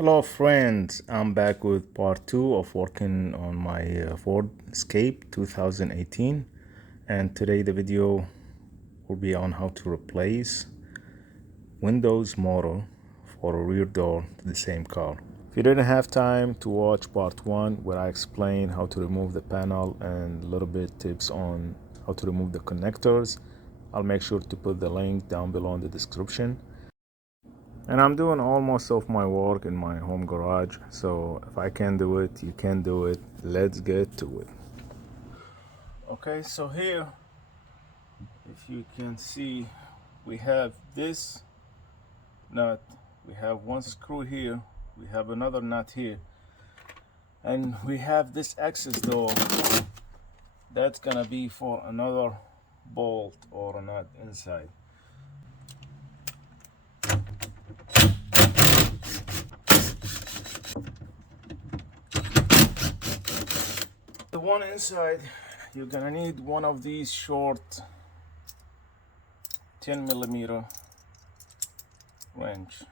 Hello friends, I'm back with part 2 of working on my Ford Escape 2018, and today the video will be on how to replace Windows motor for a rear door to the same car. If you didn't have time to watch part 1 where I explain how to remove the panel and a little bit tips on how to remove the connectors, I'll make sure to put the link down below in the description. And I'm doing almost of my work in my home garage, so if I can do it, you can do it. Let's get to it. Okay, so here, if you can see, we have this nut, we have one screw here, we have another nut here, and we have this access door that's gonna be for another bolt or a nut inside. The one inside, you're gonna need one of these short 10mm wrench.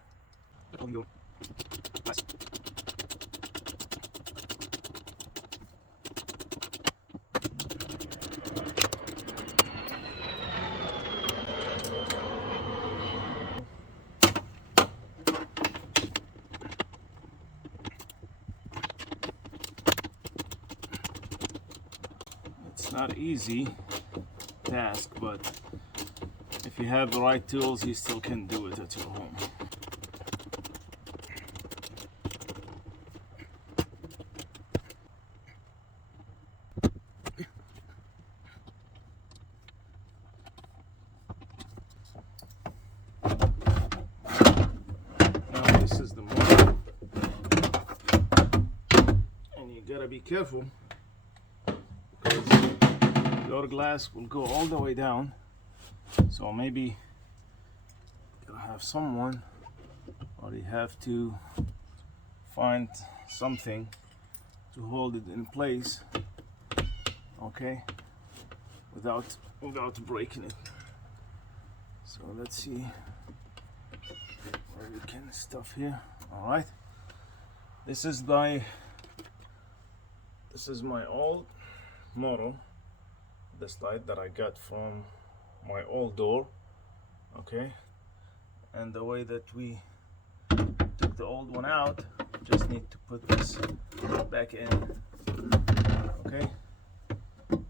It's not easy task, but if you have the right tools, you still can do it at your home. Now this is the motor, and you gotta be careful because your glass will go all the way down. So maybe you have someone, or you have to find something to hold it in place, okay, without breaking it. So let's see where we can stuff here. All right, this is my old model, this light that I got from my old door, okay, and the way that we took the old one out, just need to put this back in, okay,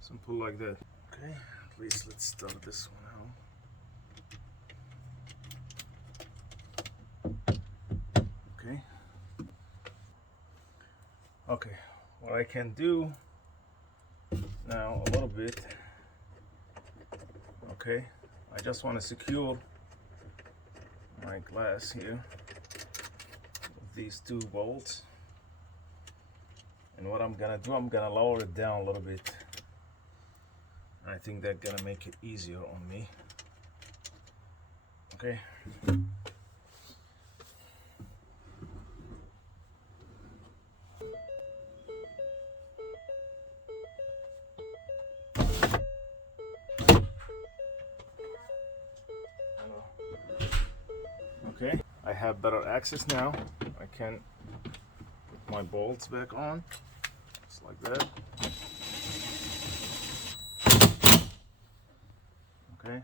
simple like that. Okay, at least let's start this one out. Okay, what I can do now a little bit, okay, I just want to secure my glass here with these two bolts, and what I'm gonna do, I'm gonna lower it down a little bit. I think that's gonna make it easier on me. Okay. Okay, I have better access now. I can put my bolts back on, just like that. Okay,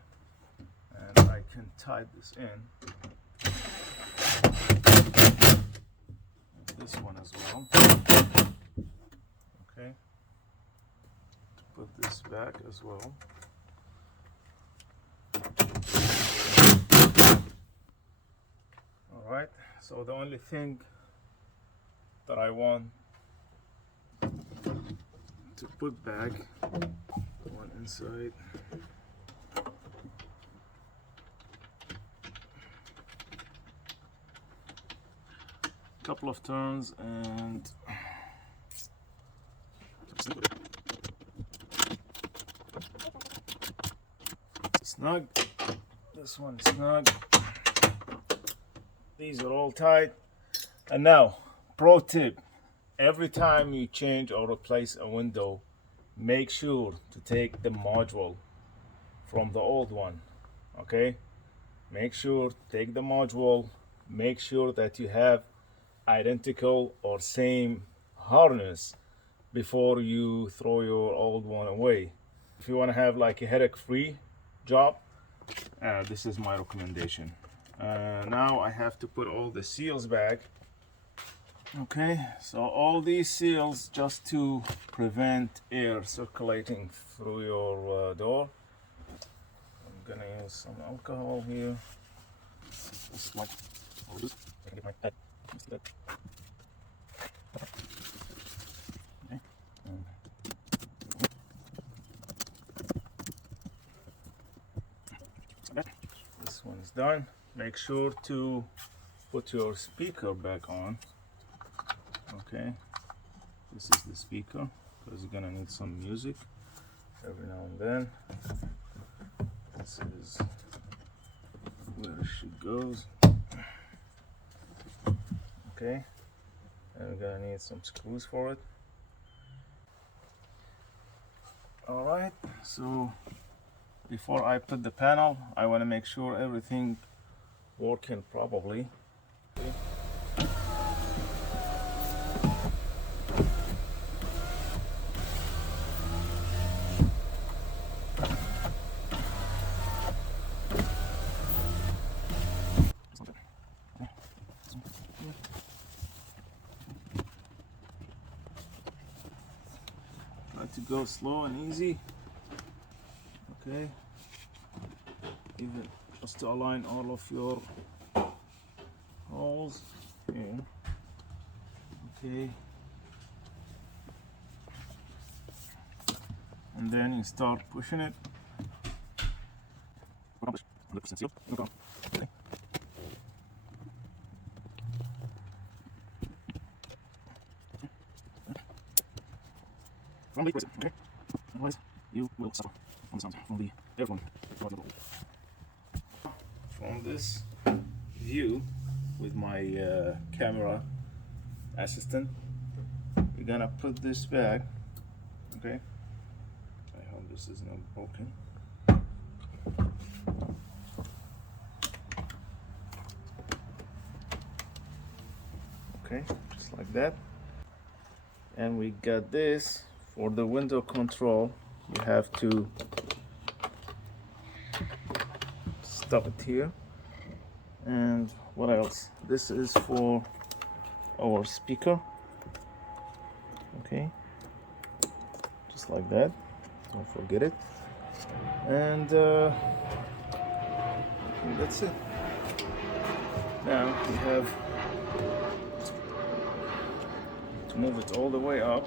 and I can tie this in. This one as well. Okay, to put this back as well. All right, so the only thing that I want to put back, one inside, couple of turns and snug. This one snug. These are all tight. And now, pro tip, every time you change or replace a window, make sure to take the module from the old one. Okay, make sure take the module, make sure that you have identical or same harness before you throw your old one away. If you want to have like a headache-free job, this is my recommendation. Now I have to put all the seals back. Okay, so all these seals just to prevent air circulating through your door. I'm gonna use some alcohol here. Just like I can get my head. Okay. This one is done. Make sure to put your speaker back on. Okay, this is the speaker because you're gonna need some music every now and then. This is where she goes. Okay, and we're gonna need some screws for it. All right, so before I put the panel, I want to make sure everything working properly. Okay. Try to go slow and easy. Okay, even just to align all of your holes here. Okay, and then you start pushing it. Okay, otherwise you will suffer from the sound from the airphone. From this view with my camera assistant, we're gonna put this back. Okay, I hope this is not broken. Okay, just like that. And we got this for the window control. You have to stop it here. And what else? This is for our speaker. Okay, just like that, don't forget it. And I think that's it. Now we have to move it all the way up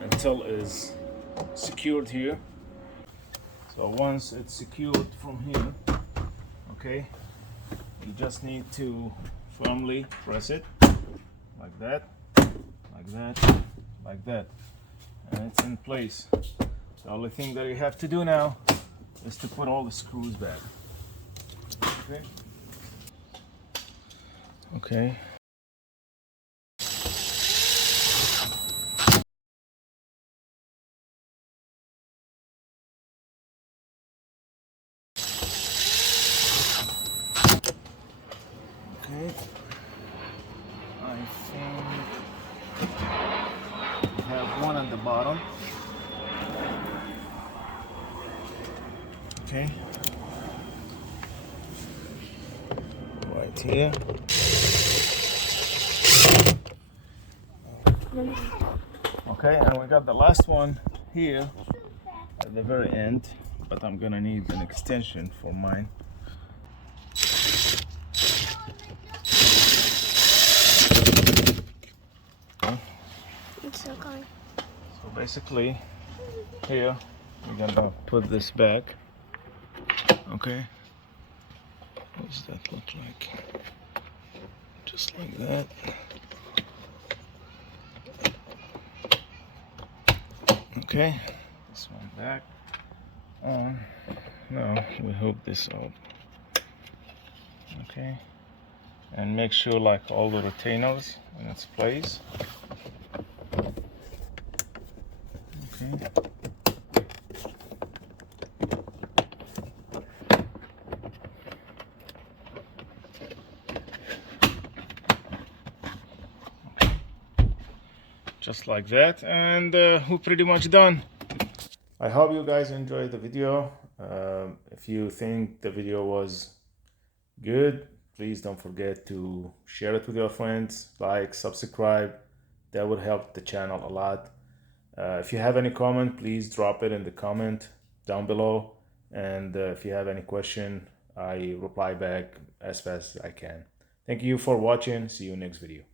until it's secured here. So once it's secured from here, okay, you just need to firmly press it like that, like that, like that, and it's in place. The only thing that you have to do now is to put all the screws back. Okay. Okay. Okay. I think we have one at the bottom. Okay. Right here. Okay, and we got the last one here at the very end, but I'm gonna need an extension for mine. It's still going. So basically, here we're gonna put this back. Okay. What does that look like? Just like that. Okay, this one back on. Now we hook this up. Okay, and make sure like all the retainers in its place. Okay. just like that, and we're pretty much done. I hope you guys enjoyed the video. If you think the video was good, please don't forget to share it with your friends, like, subscribe. That would help the channel a lot. If you have any comment, please drop it in the comment down below. And if you have any question, I reply back as fast as I can. Thank you for watching. See you next video.